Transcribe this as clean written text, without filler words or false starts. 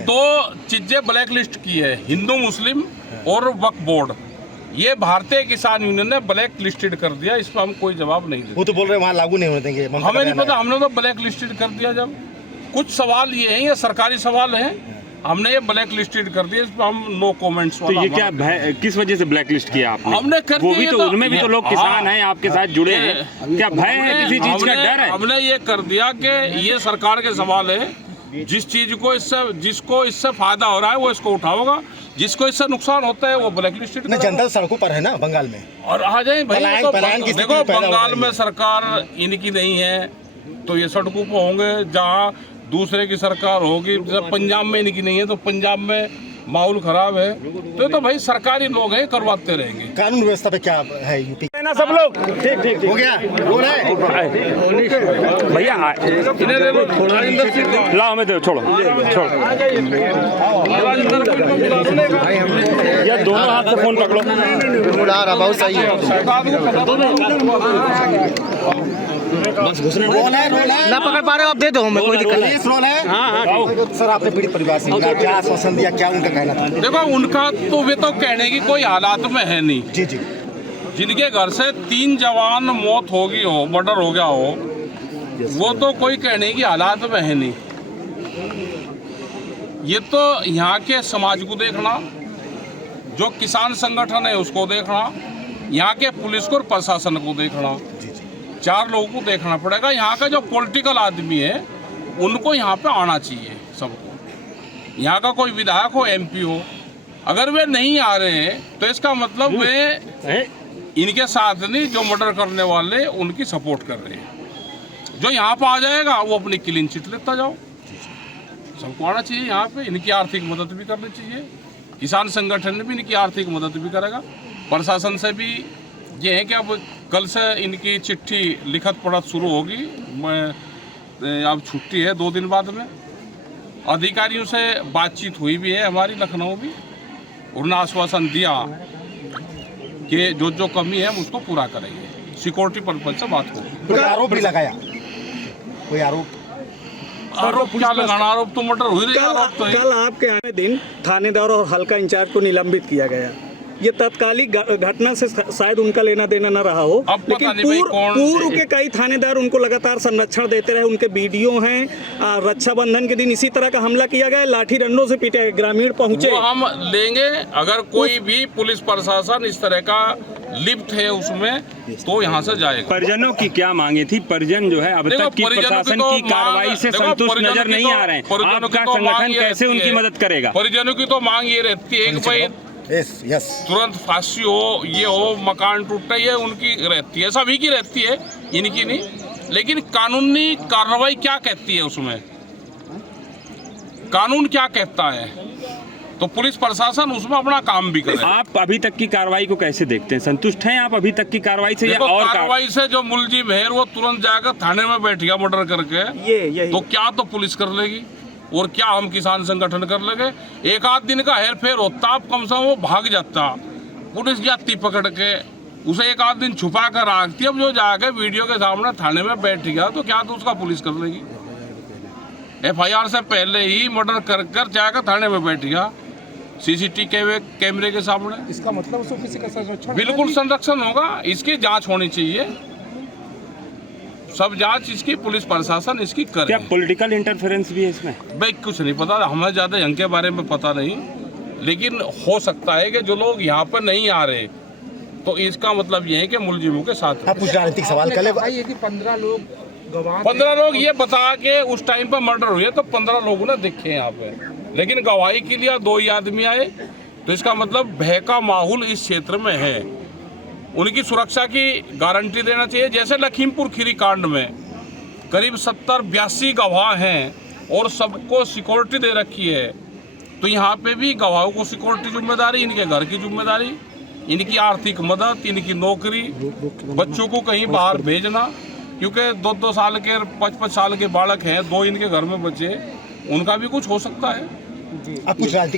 दो चीजें black list की है, हिंदू मुस्लिम और वक्फ बोर्ड। ये भारतीय किसान यूनियन ने ब्लैक लिस्टेड कर दिया, इस पर हम कोई जवाब नहीं देते। वो तो बोल रहे हैं वहाँ लागू नहीं होने देंगे। हमें नहीं पता, हमने तो ब्लैक लिस्टेड कर दिया। जब कुछ सवाल ये हैं, ये सरकारी सवाल हैं, हमने ये ब्लैक लिस्टेड कर दिया, इस पर हम नो कमेंट्स। तो ये क्या किस वजह से ब्लैक लिस्ट किया आपने? हमने कर वो भी दिया तो उनमें भी तो लोग किसान हैं, आपके साथ जुड़े हैं, क्या भय है, किसी चीज का डर है? हमने ये कर दिया कि ये सरकार के सवाल है, जिस चीज को जिसको इससे फायदा हो रहा है वो इसको उठाओगा, जिसको इससे नुकसान होता है वो ब्लैक लिस्टेड। जनता सड़कों पर है ना बंगाल में, और आ जाए भाई, तो देखो बंगाल में है। सरकार इनकी नहीं है तो ये सड़कों पर होंगे, जहाँ दूसरे की सरकार होगी। जब पंजाब में इनकी नहीं है तो पंजाब में माहौल खराब है, तो भाई सरकारी लोग हैं, करवाते रहेंगे। कानून व्यवस्था पे क्या है यूपी ना सब लोग? ठीक हो गया, हो रहा है भैया, ला हमें दो, छोड़ो यार, दोनों हाथ से फोन पकड़ो। बहुत सही है। रोल है ना पकड़ पा रहे हो आप, दे दो हमें, कोई दिक्कत नहीं। रोल है। हाँ। सर आपने पीड़ित परिवार से मिला, क्या आश्वासन दिया, क्या उनका कहना था? देखो उनका तो वे तो कहने की कोई हालात में है नहीं। जी जिनके घर से 3 जवान मौत हो गई हो, मर्डर हो गया हो, वो तो कोई कहने की हालात में है नहीं। ये तो यहाँ के समाज को देखना, जो किसान संगठन है उसको देखना, यहाँ के पुलिस को और प्रशासन को देखना, 4 लोगों को देखना पड़ेगा। यहाँ का जो पॉलिटिकल आदमी है उनको यहाँ पे आना चाहिए सबको। यहाँ का कोई विधायक हो, MP हो, अगर वे नहीं आ रहे हैं तो इसका मतलब वे इनके साथ नहीं, जो मर्डर करने वाले उनकी सपोर्ट कर रहे हैं। जो यहाँ पे आ जाएगा वो अपनी क्लीन चिट लेता जाओ। सबको आना चाहिए यहाँ पे, इनकी आर्थिक मदद भी करनी चाहिए। किसान संगठन भी इनकी आर्थिक मदद भी करेगा। प्रशासन से भी ये है कि अब कल से इनकी चिट्ठी लिखत पढ़त शुरू होगी। अब छुट्टी है 2 दिन बाद में। अधिकारियों से बातचीत हुई भी है हमारी लखनऊ भी, उन्होंने आश्वासन दिया कि जो कमी है उसको पूरा करेंगे। सिक्योरिटी पर्पज से बात होगी। कोई आरोप भी लगाया? कोई आरोप क्या लगाना? आरोप तो मर्डर हुई रही। आरोप तो कल आपके आने दिन थानेदार और हल्का इंचार्ज को निलंबित किया गया। ये तत्कालिक घटना से शायद उनका लेना देना न रहा हो, लेकिन पूर्व के कई थानेदार उनको लगातार संरक्षण देते रहे। उनके वीडियो हैं। रक्षाबंधन के दिन इसी तरह का हमला किया गया, लाठी डंडों से पीटे गए, ग्रामीण पहुंचे। हम लेंगे, अगर कोई भी पुलिस प्रशासन इस तरह का लिप्त है उसमें तो यहाँ से जाएगा। परिजनों की क्या मांगे थी? परिजन जो है अब तक की प्रशासन की कार्रवाई से संतुष्ट नजर नहीं आ रहे हैं। आपका संगठन कैसे उनकी मदद करेगा? परिजनों की तो मांग ये रहती है कि भाई तुरंत फांसी हो, ये हो, मकान टूटे, ये उनकी रहती है, सभी की रहती है, इनकी नहीं। लेकिन कानूनी कार्रवाई क्या कहती है उसमें? कानून क्या कहता है? तो पुलिस प्रशासन उसमें अपना काम भी करे। आप अभी तक की कार्रवाई को कैसे देखते हैं? संतुष्ट हैं आप अभी तक की कार्रवाई से? या और कार्रवाई से जो मुलजिम है वो तुरंत जाकर थाने में बैठ गया मर्डर करके, तो क्या तो पुलिस कर लेगी और क्या हम किसान संगठन कर लेंगे? एक आध दिन का हेर फेर होता, आप कम से कम वो भाग जाता, पुलिस जाती पकड़ के, उसे एक आध दिन छुपा कर रखती। अब जो जाके वीडियो के सामने थाने में बैठ गया तो क्या तो उसका पुलिस कर लेगी? FIR से पहले ही मर्डर कर जाकर थाने में बैठ गया, CCTV कैमरे के सामने। इसका मतलब उसको किसी का संरक्षण? बिल्कुल संरक्षण होगा, इसकी जांच होनी चाहिए। सब जांच इसकी पुलिस प्रशासन इसकी करे। क्या पॉलिटिकल इंटरफेरेंस भी है इसमें? भाई कुछ नहीं पता, हमें ज़्यादा यहाँ के बारे में पता नहीं, लेकिन हो सकता है कि जो लोग यहाँ पर नहीं आ रहे तो इसका मतलब ये है कि मुलजिमों के साथ। आप कुछ राजनीतिक सवाल कर ले। 15 लोग गवाह, 15 लोग ये बता के उस टाइम पर मर्डर हुए तो 15 लोगों ने दिखे यहाँ पे, लेकिन गवाही के लिए 2 ही आदमी आए, तो इसका मतलब भय का माहौल इस क्षेत्र में है। उनकी सुरक्षा की गारंटी देना चाहिए। जैसे लखीमपुर खीरी कांड में करीब 70-82 गवाह हैं और सबको सिक्योरिटी दे रखी है, तो यहाँ पे भी गवाहों को सिक्योरिटी जिम्मेदारी, इनके घर की जिम्मेदारी, इनकी आर्थिक मदद, इनकी नौकरी, बच्चों को कहीं बाहर भेजना, क्योंकि 2-2 साल के 5-5 साल के बालक हैं, 2 इनके घर में बच्चे, उनका भी कुछ हो सकता है। आप कुछ